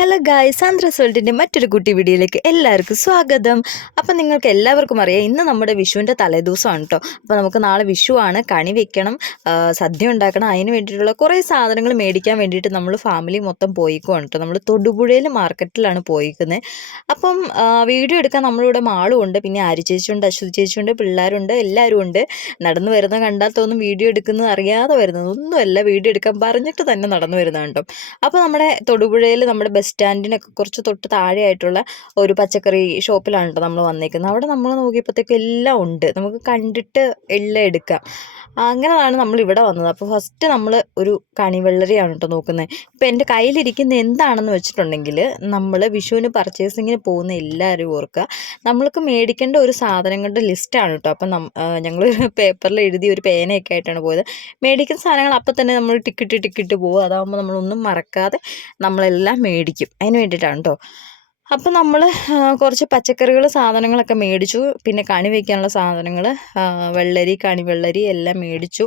Hello guys, Sandra's വേൾഡിൻ്റെ മറ്റൊരു കുട്ടി വീഡിയോയിലേക്ക് എല്ലാവർക്കും സ്വാഗതം. അപ്പം നിങ്ങൾക്ക് എല്ലാവർക്കും അറിയാം, ഇന്ന് നമ്മുടെ വിഷുവിൻ്റെ തലേദിവസമാണ് കേട്ടോ. അപ്പോൾ നമുക്ക് നാളെ വിഷുവാണ്, കണി വെക്കണം, സദ്യ ഉണ്ടാക്കണം. അതിന് വേണ്ടിയിട്ടുള്ള കുറേ സാധനങ്ങൾ മേടിക്കാൻ വേണ്ടിയിട്ട് നമ്മൾ ഫാമിലി മൊത്തം പോയിക്കുവാണ് കേട്ടോ. നമ്മൾ തൊടുപുഴയിൽ മാർക്കറ്റിലാണ് പോയിക്കുന്നത്. അപ്പം വീഡിയോ എടുക്കാൻ നമ്മളിവിടെ മാളും ഉണ്ട്, പിന്നെ ആരി ചേച്ചിയുണ്ട്, അശ്വതി ചേച്ചിയുണ്ട്, പിള്ളേരുണ്ട്, എല്ലാവരും ഉണ്ട്. നടന്നു വരുന്ന കണ്ടാൽ തോന്നും വീഡിയോ എടുക്കുന്നത് അറിയാതെ വരുന്നത്. ഒന്നുമല്ല, വീഡിയോ എടുക്കാൻ പറഞ്ഞിട്ട് തന്നെ നടന്നു വരുന്നത് കേട്ടോ. അപ്പോൾ നമ്മുടെ തൊടുപുഴയിൽ നമ്മുടെ ബസ് സ്റ്റാൻഡിനൊക്കെ കുറച്ച് തൊട്ട് താഴെയായിട്ടുള്ള ഒരു പച്ചക്കറി ഷോപ്പിലാണ് കേട്ടോ നമ്മൾ വന്നേക്കുന്നത്. അവിടെ നമ്മൾ നോക്കിയപ്പോഴത്തേക്കും എല്ലാം ഉണ്ട്, നമുക്ക് കണ്ടിട്ട് എല്ലാം എടുക്കാം. അങ്ങനെയാണ് നമ്മൾ ഇവിടെ വന്നത്. അപ്പോൾ ഫസ്റ്റ് നമ്മൾ ഒരു കണിവെള്ളരിയാണ് കേട്ടോ നോക്കുന്നത്. ഇപ്പം എൻ്റെ കയ്യിലിരിക്കുന്ന എന്താണെന്ന് വെച്ചിട്ടുണ്ടെങ്കിൽ, നമ്മൾ വിഷുവിന് പർച്ചേസിങ്ങിന് പോകുന്ന എല്ലാവരും ഓർക്കുക, നമ്മൾക്ക് മേടിക്കേണ്ട ഒരു സാധനങ്ങളുടെ ലിസ്റ്റാണ് കേട്ടോ. അപ്പം ഞങ്ങൾ പേപ്പറിൽ എഴുതി ഒരു പേനയൊക്കെ ആയിട്ടാണ് പോയത്. മേടിക്കുന്ന സാധനങ്ങൾ അപ്പം തന്നെ നമ്മൾ ടിക്കിട്ട് പോകും. അതാകുമ്പോൾ നമ്മളൊന്നും മറക്കാതെ നമ്മളെല്ലാം മേടിക്കും. അതിന് വേണ്ടിയിട്ടാണ് കേട്ടോ. അപ്പം നമ്മൾ കുറച്ച് പച്ചക്കറികൾ സാധനങ്ങളൊക്കെ മേടിച്ചു. പിന്നെ കണി വയ്ക്കാനുള്ള സാധനങ്ങൾ, വെള്ളരി, കണിവെള്ളരി എല്ലാം മേടിച്ചു.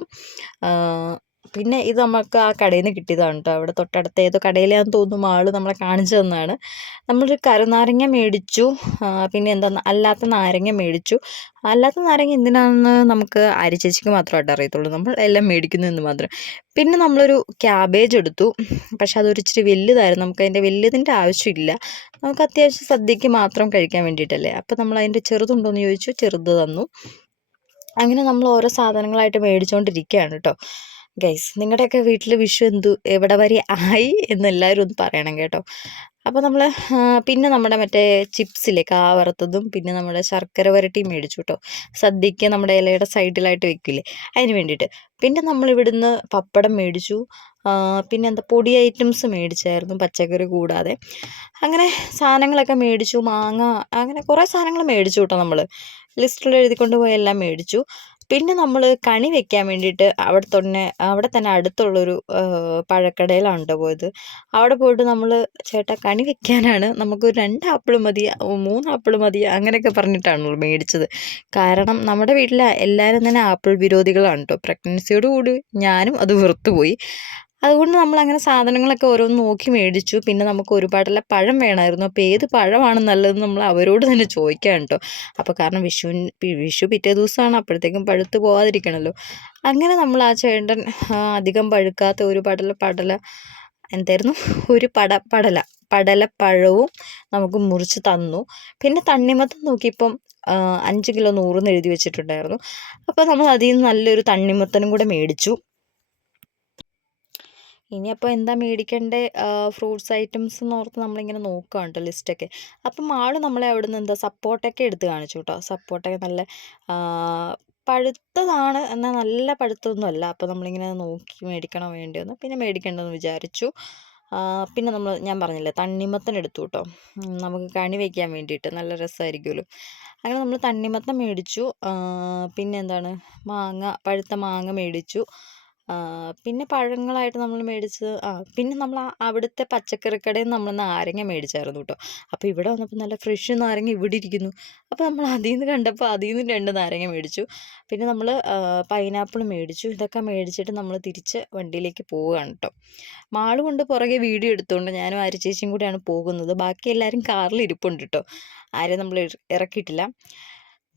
പിന്നെ ഇത് നമുക്ക് ആ കടയിൽ നിന്ന് കിട്ടിയതാണ് കേട്ടോ. അവിടെ തൊട്ടടുത്ത ഏതോ കടയിലാണെന്ന് തോന്നുന്നു, ആൾ നമ്മളെ കാണിച്ചു തന്നതാണ്. നമ്മളൊരു കരുനാരങ്ങ മേടിച്ചു. പിന്നെ എന്താ അല്ലാത്ത നാരങ്ങ മേടിച്ചു. അല്ലാത്ത നാരങ്ങ എന്തിനാണെന്ന് നമുക്ക് ആരി ചേച്ചിക്ക് മാത്രമായിട്ട് അറിയത്തുള്ളൂ, നമ്മൾ എല്ലാം മേടിക്കുന്നു എന്ന് മാത്രം. പിന്നെ നമ്മളൊരു ക്യാബേജ് എടുത്തു. പക്ഷെ അതൊരു ഇച്ചിരി വലുതായിരുന്നു, നമുക്ക് അതിൻ്റെ വലിയതിൻ്റെ ആവശ്യമില്ല. നമുക്ക് അത്യാവശ്യം സദ്യക്ക് മാത്രം കഴിക്കാൻ വേണ്ടിയിട്ടല്ലേ. അപ്പോൾ നമ്മൾ അതിൻ്റെ ചെറുതുണ്ടോ എന്ന് ചോദിച്ചു, ചെറുത് തന്നു. അങ്ങനെ നമ്മൾ ഓരോ സാധനങ്ങളായിട്ട് മേടിച്ചുകൊണ്ടിരിക്കുകയാണ് കേട്ടോ. ഗൈസ്, നിങ്ങളുടെയൊക്കെ വീട്ടിൽ വിഷു എവിടെ വരെ ആയി എന്നെല്ലാവരും ഒന്ന് പറയണം കേട്ടോ. അപ്പോൾ നമ്മൾ പിന്നെ നമ്മുടെ മറ്റേ ചിപ്സില്ലേ, കാ വറുത്തതും, പിന്നെ നമ്മുടെ ശർക്കര വരട്ടിയും മേടിച്ചു കേട്ടോ. സദ്യക്ക് നമ്മുടെ ഇലയുടെ സൈഡിലായിട്ട് വെക്കില്ലേ, അതിന് വേണ്ടിയിട്ട്. പിന്നെ നമ്മളിവിടുന്ന് പപ്പടം മേടിച്ചു. പിന്നെ എന്താ പൊടി ഐറ്റംസ് മേടിച്ചായിരുന്നു, പച്ചക്കറി കൂടാതെ. അങ്ങനെ സാധനങ്ങളൊക്കെ മേടിച്ചു. മാങ്ങ, അങ്ങനെ കുറേ സാധനങ്ങൾ മേടിച്ചു കേട്ടോ. നമ്മൾ ലിസ്റ്റിൽ എഴുതിക്കൊണ്ട് പോയി എല്ലാം മേടിച്ചു. പിന്നെ നമ്മൾ കണി വെക്കാൻ വേണ്ടിയിട്ട് അവിടെ തന്നെ അടുത്തുള്ളൊരു പഴക്കടയിലാണ് കേട്ടോ പോയത്. അവിടെ പോയിട്ട് നമ്മൾ, ചേട്ടാ കണി വെക്കാനാണ്, നമുക്ക് 2 ആപ്പിൾ മതി, 3 ആപ്പിൾ മതി, അങ്ങനെയൊക്കെ പറഞ്ഞിട്ടാണ് മേടിച്ചത്. കാരണം നമ്മുടെ വീട്ടിൽ എല്ലാവരും തന്നെ ആപ്പിൾ വിരോധികളാണ് കേട്ടോ. പ്രഗ്നൻസിയോട് കൂടി ഞാനും അത് വെറുത്തുപോയി. അതുകൊണ്ട് നമ്മളങ്ങനെ സാധനങ്ങളൊക്കെ ഓരോന്ന് നോക്കി മേടിച്ചു. പിന്നെ നമുക്ക് ഒരുപാടുള്ള പഴം വേണമായിരുന്നു. അപ്പോൾ ഏത് പഴമാണ് നല്ലതെന്ന് നമ്മൾ അവരോട് തന്നെ ചോദിക്കാം കേട്ടോ. അപ്പോൾ കാരണം വിഷു പിറ്റേ ദിവസമാണ്, അപ്പോഴത്തേക്കും പഴുത്ത് പോകാതിരിക്കണമല്ലോ. അങ്ങനെ നമ്മൾ ആ ചേട്ടൻ അധികം പഴുക്കാത്ത ഒരു എന്തായിരുന്നു, ഒരു പടലപ്പഴവും നമുക്ക് മുറിച്ച് തന്നു. പിന്നെ തണ്ണിമത്തൻ നോക്കിയപ്പം 5 കിലോ 100 എന്ന് എഴുതി വെച്ചിട്ടുണ്ടായിരുന്നു. അപ്പോൾ നമ്മൾ അതിൽ നിന്ന് നല്ലൊരു തണ്ണിമത്തനും കൂടെ മേടിച്ചു. ഇനിയപ്പോൾ എന്താ മേടിക്കേണ്ടേ, ഫ്രൂട്ട്സ് ഐറ്റംസ് എന്ന് ഓർത്ത് നമ്മളിങ്ങനെ നോക്കുകയാണ് കേട്ടോ ലിസ്റ്റൊക്കെ. അപ്പം ആൾ നമ്മളെ അവിടെ നിന്ന് എന്താ സപ്പോർട്ടൊക്കെ എടുത്ത് കാണിച്ചു കേട്ടോ. സപ്പോർട്ടൊക്കെ നല്ല പഴുത്തതാണ്, എന്നാൽ നല്ല പഴുത്തൊന്നും അല്ല. അപ്പോൾ നമ്മളിങ്ങനെ നോക്കി മേടിക്കണോ വേണ്ടിയെന്ന്, പിന്നെ മേടിക്കേണ്ടതെന്ന് വിചാരിച്ചു. പിന്നെ ഞാൻ പറഞ്ഞില്ലേ, തണ്ണിമത്തൻ എടുത്തു കേട്ടോ. നമുക്ക് കണി വയ്ക്കാൻ വേണ്ടിയിട്ട് നല്ല രസമായിരിക്കുമല്ലോ. അങ്ങനെ നമ്മൾ തണ്ണിമത്തൻ മേടിച്ചു. പിന്നെ എന്താണ്, പഴുത്ത മാങ്ങ മേടിച്ചു. പിന്നെ പഴങ്ങളായിട്ട് നമ്മൾ മേടിച്ചത്, പിന്നെ നമ്മൾ അവിടുത്തെ പച്ചക്കറി കടയിൽ നിന്ന് നമ്മൾ നാരങ്ങ മേടിച്ചായിരുന്നു കേട്ടോ. അപ്പോൾ ഇവിടെ വന്നപ്പോൾ നല്ല ഫ്രഷ് നാരങ്ങ ഇവിടെ ഇരിക്കുന്നു. അപ്പോൾ നമ്മൾ അതിൽ നിന്ന് കണ്ടപ്പോൾ അതിൽ നിന്ന് 2 നാരങ്ങ മേടിച്ചു. പിന്നെ നമ്മൾ പൈനാപ്പിൾ മേടിച്ചു. ഇതൊക്കെ മേടിച്ചിട്ട് നമ്മൾ തിരിച്ച് വണ്ടിയിലേക്ക് പോവുകയാണ് കേട്ടോ. മാള് കൊണ്ട് പുറകെ വീഡിയോ എടുത്തുകൊണ്ട് ഞാനും ആരി ചേച്ചിയും കൂടിയാണ് പോകുന്നത്. ബാക്കി എല്ലാവരും കാറിൽ ഇരിപ്പുണ്ട് കേട്ടോ. ആരെയും നമ്മൾ ഇറക്കിയിട്ടില്ല.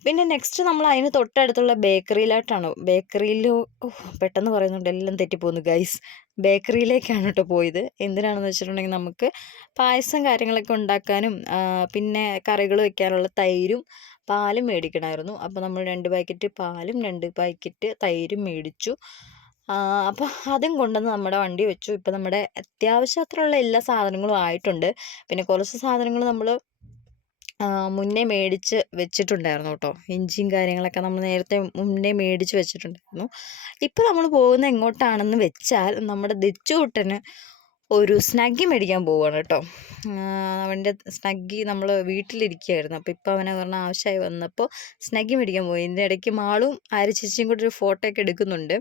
പിന്നെ നെക്സ്റ്റ് നമ്മൾ അതിന് തൊട്ടടുത്തുള്ള ബേക്കറിയിലോട്ടാണ്, പെട്ടെന്ന് പറയുന്നുണ്ട്, എല്ലാം തെറ്റിപ്പോകുന്നു ഗൈസ്. ബേക്കറിയിലേക്കാണ് കേട്ടോ പോയത്. എന്തിനാണെന്ന് വെച്ചിട്ടുണ്ടെങ്കിൽ നമുക്ക് പായസം കാര്യങ്ങളൊക്കെ ഉണ്ടാക്കാനും പിന്നെ കറികൾ വെക്കാനുള്ള തൈരും പാലും മേടിക്കണമായിരുന്നു. അപ്പോൾ നമ്മൾ 2 പാക്കറ്റ് പാലും 2 പാക്കറ്റ് തൈരും മേടിച്ചു. അപ്പോൾ അതും കൊണ്ടുവന്ന് നമ്മുടെ വണ്ടി വെച്ചു. ഇപ്പോൾ നമ്മുടെ അത്യാവശ്യത്തിനുള്ള എല്ലാ സാധനങ്ങളും ആയിട്ടുണ്ട്. പിന്നെ കുറച്ച് സാധനങ്ങൾ നമ്മൾ മുന്നേ മേടിച്ച് വെച്ചിട്ടുണ്ടായിരുന്നു കേട്ടോ. ഇഞ്ചിയും കാര്യങ്ങളൊക്കെ നമ്മൾ നേരത്തെ മുന്നേ മേടിച്ച് വെച്ചിട്ടുണ്ടായിരുന്നു. ഇപ്പോൾ നമ്മൾ പോകുന്നത് എങ്ങോട്ടാണെന്ന് വെച്ചാൽ, നമ്മുടെ ദിച്ചുകുട്ടന് ഒരു സ്നഗ്ഗി മേടിക്കാൻ പോവുകയാണ് കേട്ടോ. അവൻ്റെ സ്നഗ്ഗി നമ്മൾ വീട്ടിലിരിക്കുകയായിരുന്നു. അപ്പോൾ ഇപ്പോൾ അവനെ പറഞ്ഞ ആവശ്യമായി വന്നപ്പോൾ സ്നഗ്ഗി മേടിക്കാൻ പോയി. ഇതിൻ്റെ ഇടയ്ക്ക് മാളും ആരി ചേച്ചിയും കൂടി ഒരു ഫോട്ടോ ഒക്കെ എടുക്കുന്നുണ്ട്.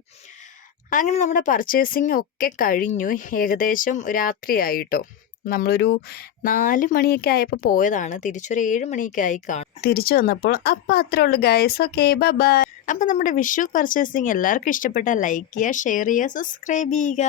അങ്ങനെ നമ്മുടെ പർച്ചേസിങ് ഒക്കെ കഴിഞ്ഞു. ഏകദേശം രാത്രിയായി കേട്ടോ. നമ്മളൊരു 4 മണിയൊക്കെ ആയപ്പോൾ പോയതാണ്. തിരിച്ചൊരു 7 മണിയൊക്കെ ആയി കാണും തിരിച്ചു വന്നപ്പോൾ. അപ്പോൾ അത്രേ ഉള്ളൂ ഗൈസ്. Okay, by. അപ്പോൾ നമ്മുടെ വിഷു പർച്ചേസിങ് എല്ലാവർക്കും ഇഷ്ടപ്പെട്ടാൽ ലൈക്ക് ചെയ്യുക, ഷെയർ ചെയ്യുക, സബ്സ്ക്രൈബ് ചെയ്യുക.